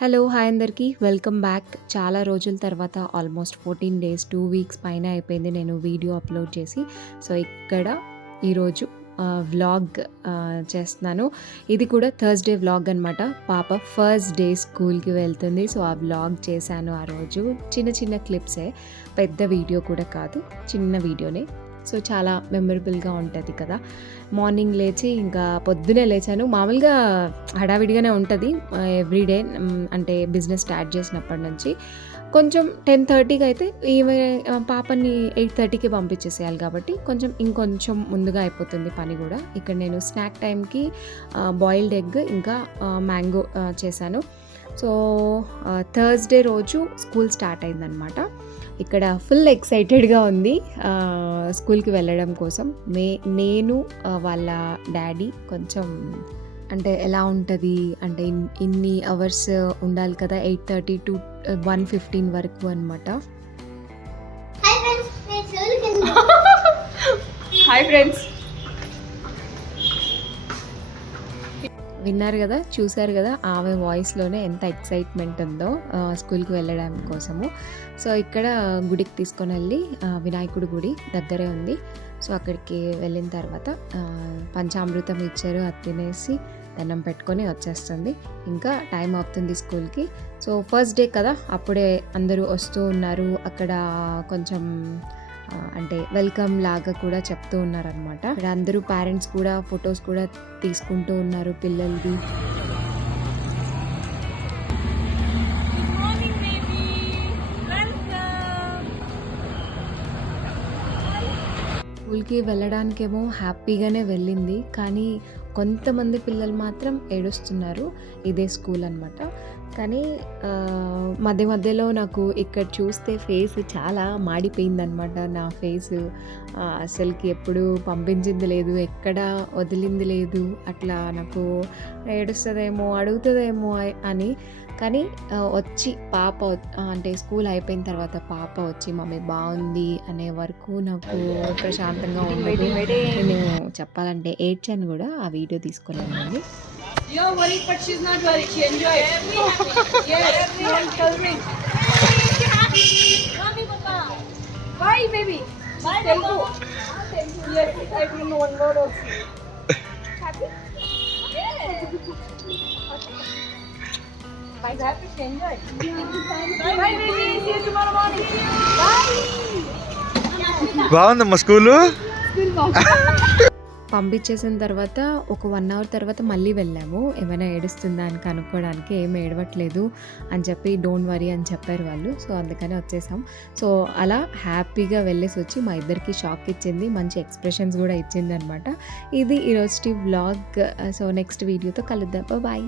Hello! Hi అందరికీ. Welcome back. చాలా రోజుల తర్వాత ఆల్మోస్ట్ 14 డేస్, 2 వీక్స్ పైన అయిపోయింది నేను వీడియో అప్లోడ్ చేసి. సో, ఇక్కడ ఈరోజు వ్లాగ్ చేస్తున్నాను. ఇది కూడా థర్స్‌డే వ్లాగ్ అనమాట. పాప ఫస్ట్ డే స్కూల్‌కి వెళ్తుంది. సో, ఆ వ్లాగ్ చేశాను ఆ రోజు. చిన్న చిన్న క్లిప్సే, పెద్ద వీడియో కూడా కాదు, చిన్న వీడియోనే. సో, చాలా మెమరబుల్‌గా ఉంటుంది కదా! మార్నింగ్ లేచి ఇంకా పొద్దున్నే లేచాను. మామూలుగా హడావిడిగానే ఉంటుంది ఎవ్రీడే. అంటే బిజినెస్ స్టార్ట్ చేసినప్పటి నుంచి. కొంచెం 10:30కి అయితే పాపని 8:30కి పంపించేసేయాలి కాబట్టి కొంచెం ఇంకొంచెం ముందుగా అయిపోతుంది పని కూడా. ఇక్కడ నేను స్నాక్ టైంకి బాయిల్డ్ ఎగ్ ఇంకా మ్యాంగో చేశాను. సో, థర్స్‌డే రోజు స్కూల్ స్టార్ట్ అయిందనమాట. ఇక్కడ ఫుల్ ఎక్సైటెడ్‌గా ఉంది స్కూల్‌కి వెళ్ళడం కోసం. నేను వాళ్ళ డాడీ కొంచెం అంటే ఎలా ఉంటది అంటే ఇన్ని అవర్స్ ఉండాలి కదా, 8:30 టు 1:15 వరకు అనమాట. హాయ్ ఫ్రెండ్స్, విన్నారు కదా, చూశారు కదా ఆమె వాయిస్లోనే ఎంత ఎక్సైట్మెంట్ ఉందో స్కూల్కి వెళ్ళడం కోసము. సో, ఇక్కడ గుడికి తీసుకొని వెళ్ళి వినాయకుడి గుడి దగ్గరే ఉంది. సో, అక్కడికి వెళ్ళిన తర్వాత పంచామృతం ఇచ్చారు, అది తినేసి దండం పెట్టుకొని వచ్చేస్తుంది. ఇంకా టైం అవుతుంది స్కూల్కి. సో, ఫస్ట్ డే కదా, అప్పుడే అందరూ వస్తూ ఉన్నారు. అక్కడ కొంచెం అంటే వెల్కమ్ లాగా కూడా చెప్తూ ఉన్నారనమాట. ఇక్కడ అందరూ పేరెంట్స్ కూడా ఫొటోస్ కూడా తీసుకుంటూ ఉన్నారు పిల్లలది. స్కూల్కి వెళ్ళడానికేమో హ్యాపీగానే వెళ్ళింది, కానీ కొంతమంది పిల్లలు మాత్రం ఏడుస్తున్నారు. ఇదే స్కూల్ అనమాట. కానీ మధ్య మధ్యలో నాకు ఇక్కడ చూస్తే ఫేస్ చాలా మాడిపోయిందనమాట. నా ఫేసు అసలుకి ఎప్పుడు పంపించింది లేదు, ఎక్కడ వదిలింది లేదు. అట్లా నాకు ఏడుస్తుందేమో, అడుగుతుందేమో అని. కానీ వచ్చి పాప అంటే స్కూల్ అయిపోయిన తర్వాత పాప వచ్చి మమ్మీ బాగుంది అనే వరకు నాకు ప్రశాంతంగా ఉండదు. నేను చెప్పాలంటే ఏడ్చాను కూడా ఆ video తీసుకోలేనండి. You're worried, but she's not worried. She enjoyed. Yes, everyone tell me. Mommy, Papa. Bye, baby. Bye, Telugu. Yes, I didn't know one word also. Happy? Yes. Bye, happy. She enjoyed. Bye, baby. See you tomorrow morning. Bye. బాగుందమ్మా school. పంపించేసిన తర్వాత ఒక 1 hour తర్వాత మళ్ళీ వెళ్ళాము. ఏమైనా ఏడుస్తుందా అని కనుక్కోవడానికి. ఏం ఏడవట్లేదు అని చెప్పి డోంట్ వరీ అని చెప్పారు వాళ్ళు. సో, అందుకని వచ్చేసాం. సో, అలా హ్యాపీగా వెళ్ళేసి వచ్చి మా ఇద్దరికి షాక్ ఇచ్చింది, మంచి ఎక్స్ప్రెషన్స్ కూడా ఇచ్చింది అనమాట. ఇది ఈరోజు వ్లాగ్. సో, నెక్స్ట్ వీడియోతో కలుద్దాం. బాయ్.